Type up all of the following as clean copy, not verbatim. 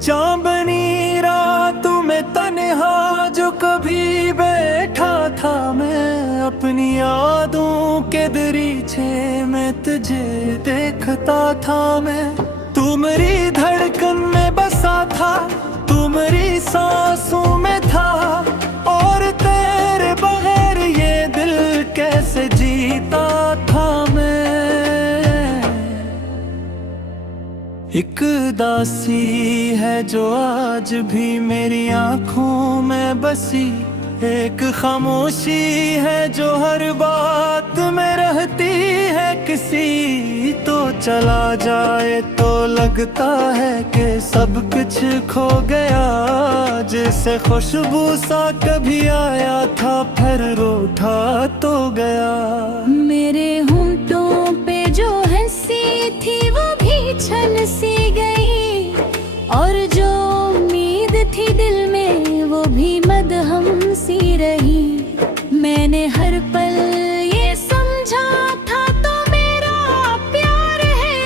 चांदनी रातों में तन्हा जो कभी बैठा था मैं, अपनी यादों के दरीचे में तुझे देखता था मैं। तू मेरी धड़कन में बसा था, तू मेरी सांसों में था, और तेरे बगैर ये दिल कैसे जीता था मैं। एक दासी है जो आज भी मेरी आंखों में बसी, एक खामोशी है जो हर बात में रहती है किसी। तो चला जाए तो लगता है कि सब कुछ खो गया, जैसे खुशबू सा कभी आया था फिर रूठा तो गया। मेरे होंठों पे जो हंसी थी वो भी छन सी गई, और जो उम्मीद थी दिल में वो भी मदहम सी रही। मैंने हर पल ये समझा था तो मेरा प्यार है,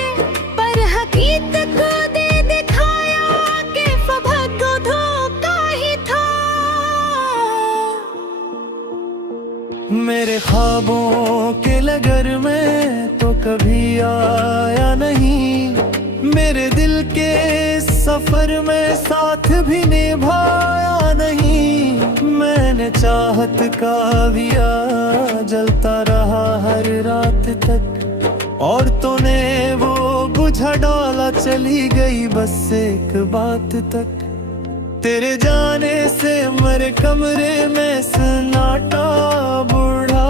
पर हकीकत को दे दिखाया कि भाग्य धोखा ही था। मेरे ख्वाबों के नगर में तो कभी आया नहीं, मेरे दिल के सफर में साथ भी निभाया नहीं। मैंने चाहत का दिया जलता रहा हर रात तक, और तूने वो बुझा डाला चली गई बस एक बात तक। तेरे जाने से मेरे कमरे में सन्नाटा बढ़ा,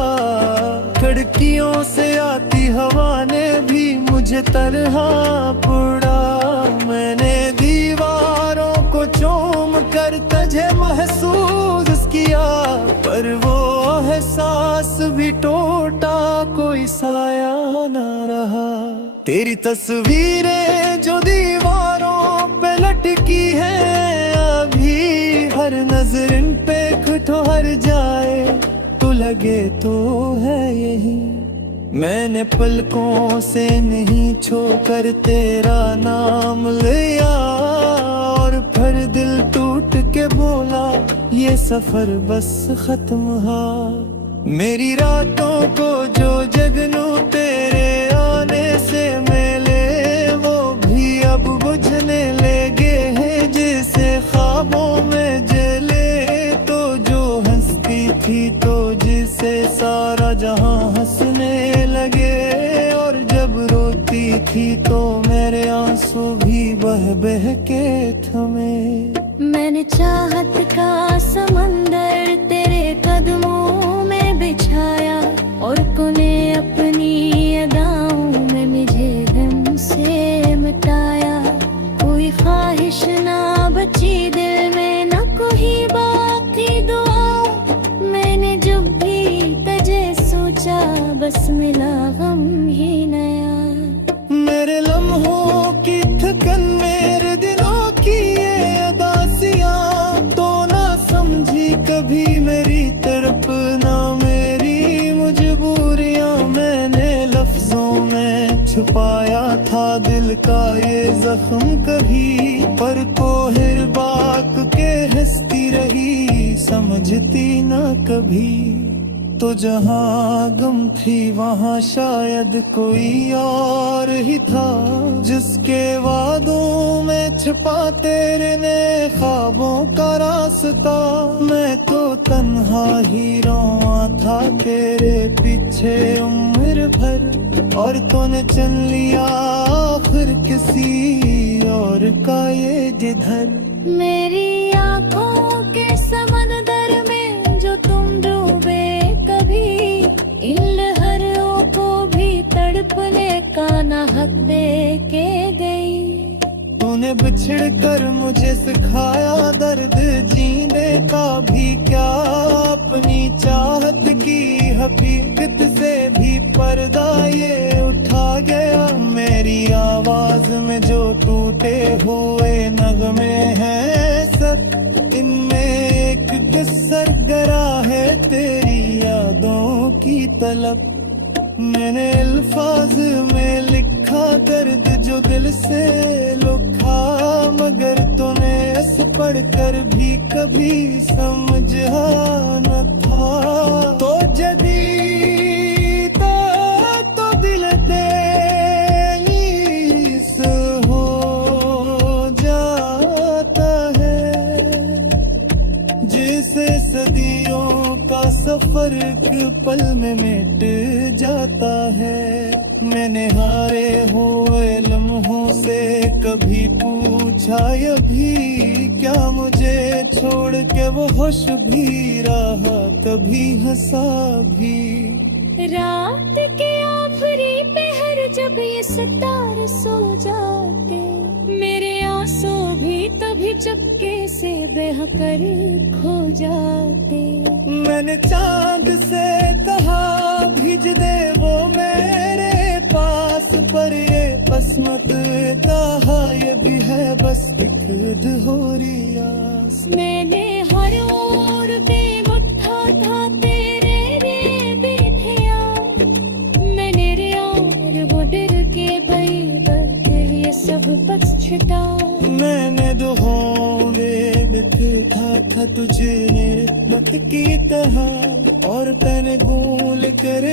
खिड़कियों से आती हवा ने भी मुझे तरहा पड़ा। मैंने दीवारों को चूम कर तुझे महसूस किया, पर वो एहसास भी टूटा, कोई साया ना रहा। तेरी तस्वीरें जो दीवारों पे लटकी है अभी, हर नजर इन पे ठहर जाए तो लगे तो है यही। मैंने पलकों से नहीं छोकर तेरा नाम लिया, और फिर दिल टूट के बोला ये सफर बस खत्म हुआ। मेरी रातों को जो जगनू तेरे आने से मिले, वो भी अब बुझने लगे हैं जैसे ख्वाबों में जले। तो जो हंसती थी तो जिसे सारा जहां हंसने लगे, और जब रोती थी तो मेरे आंसू भी बह बह के थमे। मैंने चाहत का समंदर तेरे कदमों में बिछाया, और तूने अपनी अदाओं में मुझे गम से मिटाया। कोई ख्वाहिश ना बची दिल में, ना कोई बाकी दुआ। मैंने जब भी तुझे सोचा बस मिला गम ही नया। मेरे लम्हों की थकन, मेरे दिनों की ये अदासियां, तो ना समझी कभी मेरी तरफ ना मेरी मजबूरियां। मैंने लफ्जों में छुपाया था दिल का ये जख्म कभी, पर कोहिर बाक के हंसती रही समझती ना कभी। तो जहाँ गम थी वहाँ शायद कोई और ही था, जिसके वादों में छिपा तेरे ने ख्वाबों का रास्ता। मैं तो तन्हा ही रोआ था तेरे पीछे उम्र भर, और तूने चुन लिया आखिर किसी और का ये जिधर। मेरी आंखों के समंदर में जो तुम डूबे कभी, इन लहरों को भी तड़पने का ना हक दे के गई। तूने बिछड़ कर मुझे सिखाया दर्द जीने का भी क्या, अपनी चाहत की हकीकत से भी पर्दा ये उठा गया। मेरी आवाज में जो टूटे हुए नगमे हैं सब, इनमें एक किस्सर गरा है तेरी यादों की तलब। मैंने अल्फाज में लिखा था दर्द जो दिल से लुका, मगर तूने इस पढ़कर भी कभी समझा न था। तो जदीद तो दिल तेईस हो जाता है, जिसे सदियों का सफर एक पल में मिट जाता है। मैंने हारे हुए लम्हों से कभी पूछा ये भी, क्या मुझे छोड़ के वो खुश भी रहा, कभी हंसा भी। रात के आखिरी पहर जब ये सितारे सो जाते, मेरे आंसू भी तभी चुपके से बह कर खो जाते। मैंने चांद से कहा भेज दे वो मेरे पास, पर ये किस्मत कहा ये भी है बस एक अधूरी आस। मैंने हर ओर बेमुट्ठा था तेरे रे बिठिया, मैंने रे और वो डर के भई बदल ये सब बच छुटा। मैंने दुआओं में देखा था तुझे मेरे बत की तरह, और तने भूल कर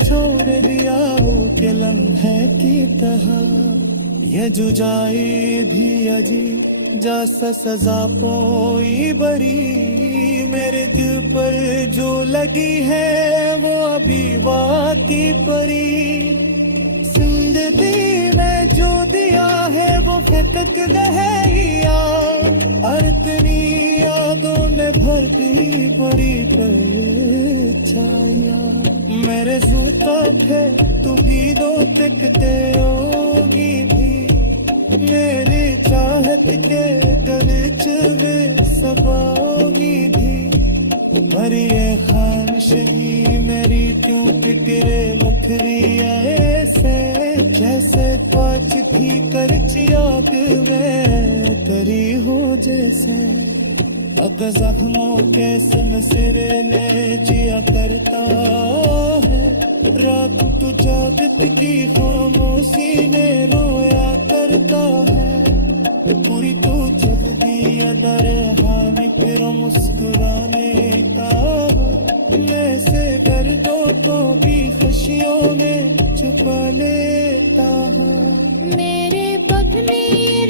छोड़ दिया वो के लम्हे की तरह। ये जुदाई भी अजीब जैसा सजा पोई बरी, मेरे दिल पर जो लगी है वो अभी वाकी परी। जिंदगी में जो दिया है वो फेंक गया, और तेरी यादों ने भरती बड़ी परछाइयां। मेरे जूता थे तू ही दो तकते होगी भी, मेरी चाहत के गलिच में सबाओगी भी। मरी ये खामोशी मेरी क्यों फिक्रे मुखरी ऐसे, जैसे पाँच की करची आग में उतरी हो जैसे। अब जख्मों के सिलसिले ने जिया करता है, रात तो जागत की खामोशी ने रोया करता है। पूरी तो चल दिया दर हानि फिर मुस्कुराने का, मैं से कर दो तो भी खुशियों में छुपा लेता हूँ। मेरे बगले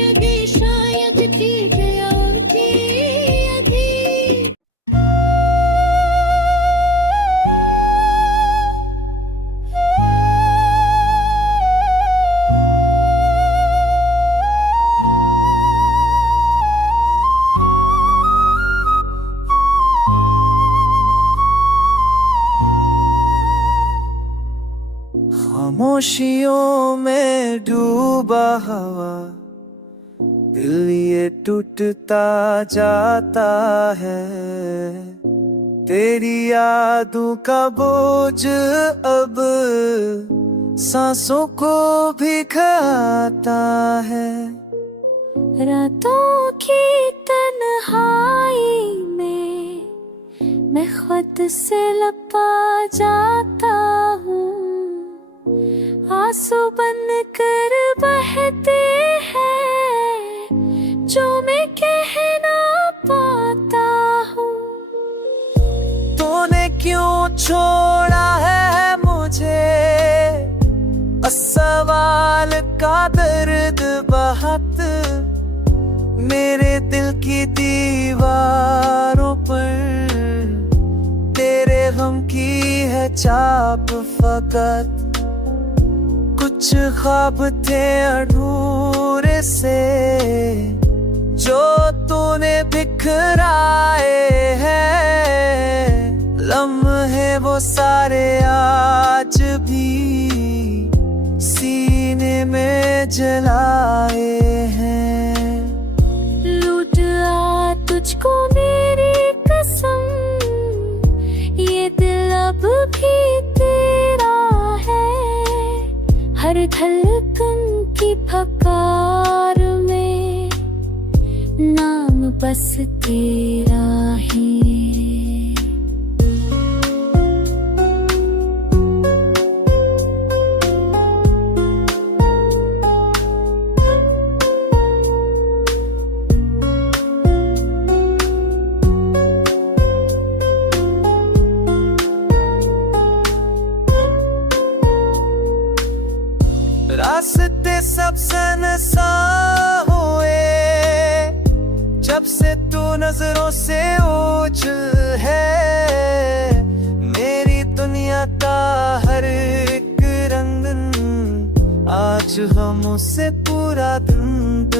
रगे शायद थी गया थी अधी। खामोशियों में डूबा हवा, दिल ये टूटता जाता है। तेरी यादों का बोझ अब सांसों को भी खाता है। रातों की तन्हाई में मैं खुद से लपा जाता हूँ, आंसू बन कर बहते हैं जो मैं कह ना पाता हूँ। तूने क्यों छोड़ा है मुझे, सवाल का दर्द बहुत मेरे दिल की दीवारों पर। तेरे गम की है छाप फकत, कुछ ख्वाब थे अधूरे से जो तूने बिखराए हैं। लम्हे वो सारे आज भी सीने में जलाए हैं। लूट आ तुझको मेरी कसम, ये दिल अब भी तेरा है। हर धड़कन की फकार में नाम बस तेरा ही। रास्ते सब सुनसान हुए, जब से तू नजरों से ओझल है। मेरी दुनिया का हर एक रंग आज हम से पूरा धुंध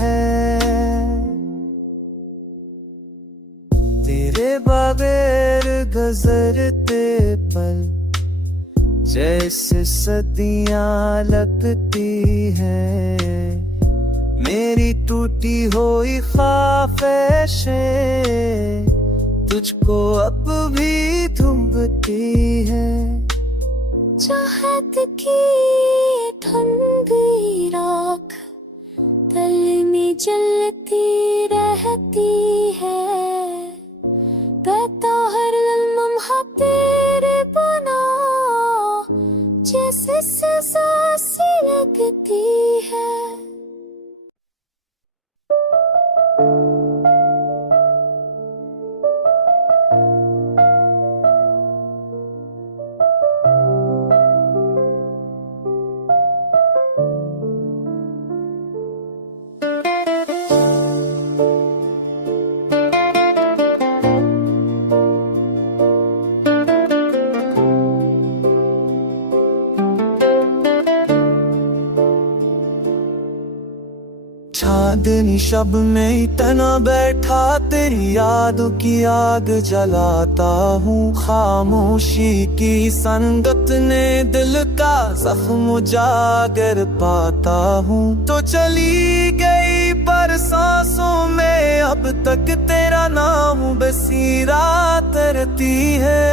है। तेरे बगैर गुजरते पल जैसे सदियां लगती है। मेरी टूटी हुई ख्वाहिशें तुझको अब भी थूमती है। चाहत की ठंडी राख तल में जलती रहती है। बहता हर लम्हा तेरे बना जैसे सजा सी लगती है। चांदनी शब में इतना बैठा तेरी यादों की आग जलाता हूँ। खामोशी की संगत ने दिल का जख्म उजागर पाता हूँ। तो चली गई पर सांसों में अब तक तेरा नाम बसीरा तरती है।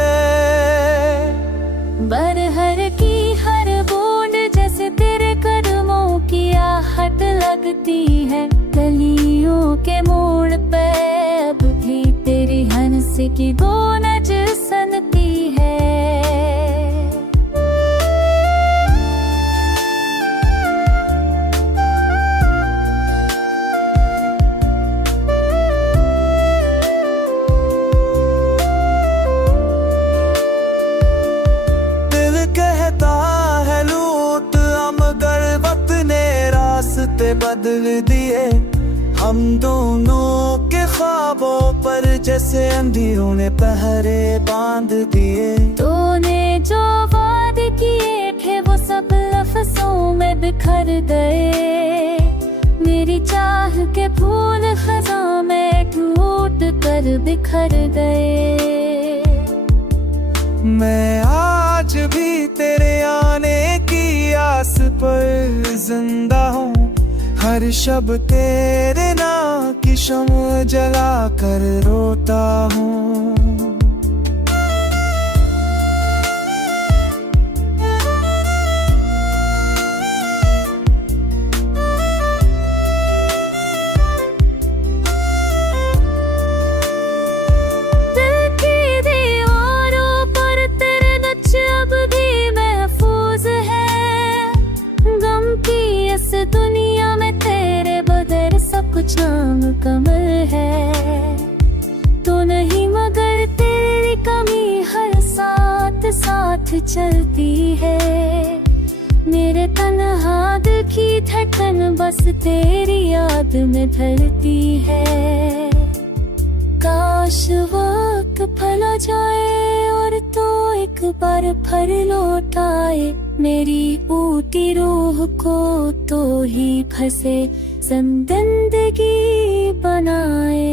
बरहर की हर बूंद जैसे तेरे कदमों की आहट लगती है। गलियों के मोड़ पे अब भी तेरी हंस की गूंज सुनती है। बदल दिए हम दोनों के ख्वाबों पर जैसे अंधियों ने पहरे बांध दिए। तूने जो वादे किए थे वो सब लफ्जों में बिखर गए। मेरी चाह के फूल खज़ां में टूट कर बिखर गए। मैं आज भी तेरे आने की आस पर जिंदा हूँ। हर शब तेरे नाम की शम्म जला कर रोता हूँ। दिल की दीवारों पर तेरे नक्श अब भी महफूज है। गम की इस दुनिया में तेरे बगैर सब कुछ नाम कमल है। तो नहीं मगर तेरी कमी हर साथ साथ चलती है। मेरे तन्हा दिल की धड़कन बस तेरी याद में ढलती है। काश वक्त फला जाए और तो एक बार फर लौट आए। मेरी ऊटी रूह को तो ही फंसे जिंदगी बनाए।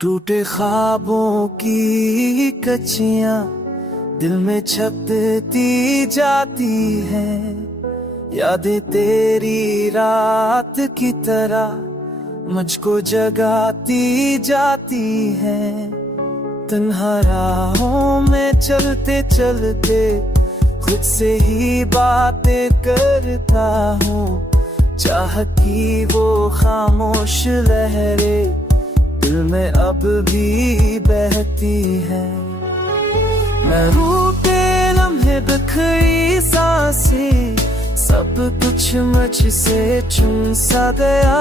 टूटे ख्वाबों की कच्चियां दिल में छपती जाती हैं। यादें तेरी रात की तरह मुझको जगाती जाती हैं। तन्हा राहों में चलते चलते खुद से ही बातें करता हूँ। चाह की वो खामोश लहरें दिल में अब भी बहती है। मैं रूठे लम्हे बिखरी सांसें सब कुछ मुझसे चुन सा गया।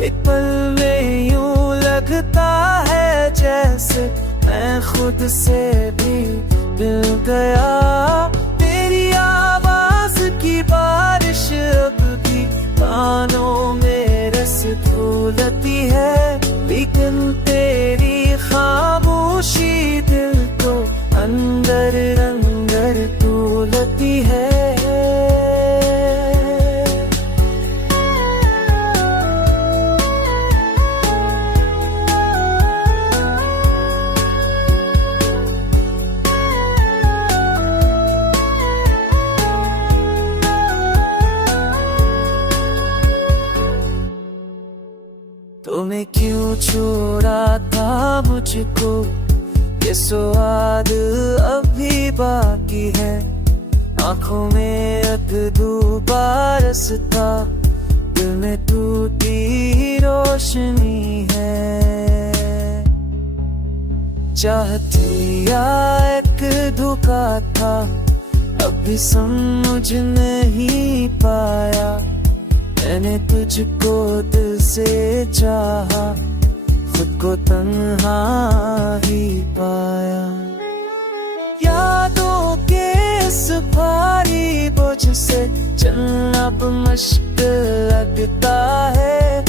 एक पल में यूं लगता है जैसे मैं खुद से भी मिल गया। तेरी आवाज की बारिश अब भी कानों में रस घोलती है, लेकिन तेरी खामोशी दिल को अंदर अंदर तोलती है। तूने क्यों छोड़ा था मुझको, ये स्वाद अभी बाकी है। आंखों में अधू बारस था, दिल में टूटी रोशनी है। चाहती या एक धोखा था, अभी समझ नहीं पाया। मैंने तुझको दिल से चाहा, खुद को तन्हा ही पाया। यादों के इस भारी बोझ से चलना अब मुश्किल लगता है।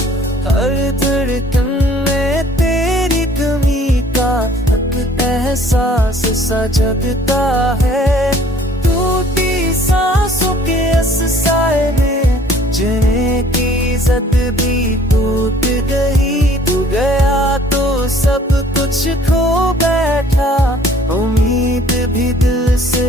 हर धड़कन में तेरी कमी का एक एहसास सा जगता है। टूटी सांसों के इस साए में जिन्हें की इज्जत भी टूट गई। तू गया तो सब कुछ खो बैठा, उम्मीद भी दिल से